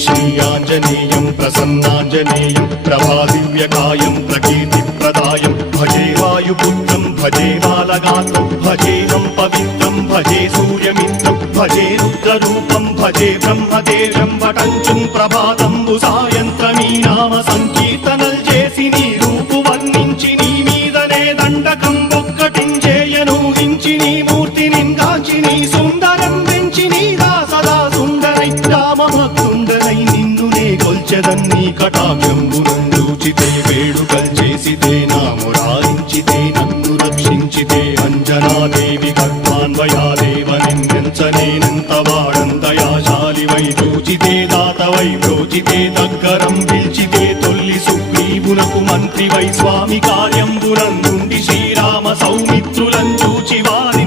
श्रीयाञ्जनेयं प्रसन्नाञ्जनेयं प्रभादिव्यकायं प्रकीर्तिप्रदायं भजे वायुपुत्रं भजे बालगात्रं भजेहं पवित्रं भजे सूर्यमित्रं भजे रुद्ररूपं भजे ब्रह्मदेवं वटञ्चुं प्रभाతంబు సాయంత్రమీ నామ సంకీర్తనల్ చేసి నీ రూపు వర్ణించి నీ మీదనే దండకం ఒక్కటించేయనూహించి నీ మూర్తిని గాంచి నీ సుందరం పెంచి నీ సదా సుందరై రామభక్తుండరై నిన్నునే కొల్చెదన్ని కటాక్షంబునందూచితే వేడుకల్ చేసితే నా మురారించితే నన్ను రక్షించితే అంజనాదేవి గర్భాన్వయాదేవనిందించనేనంత వాడంతయాశాలివై చూచితే దాతవై బ్రోచితే దగ్గరం పిల్చితే తొల్లి సుగ్రీవునకు మంత్రివై స్వామి కార్యంబునందుండి శ్రీరామ సౌమిత్రులం చూచి వారి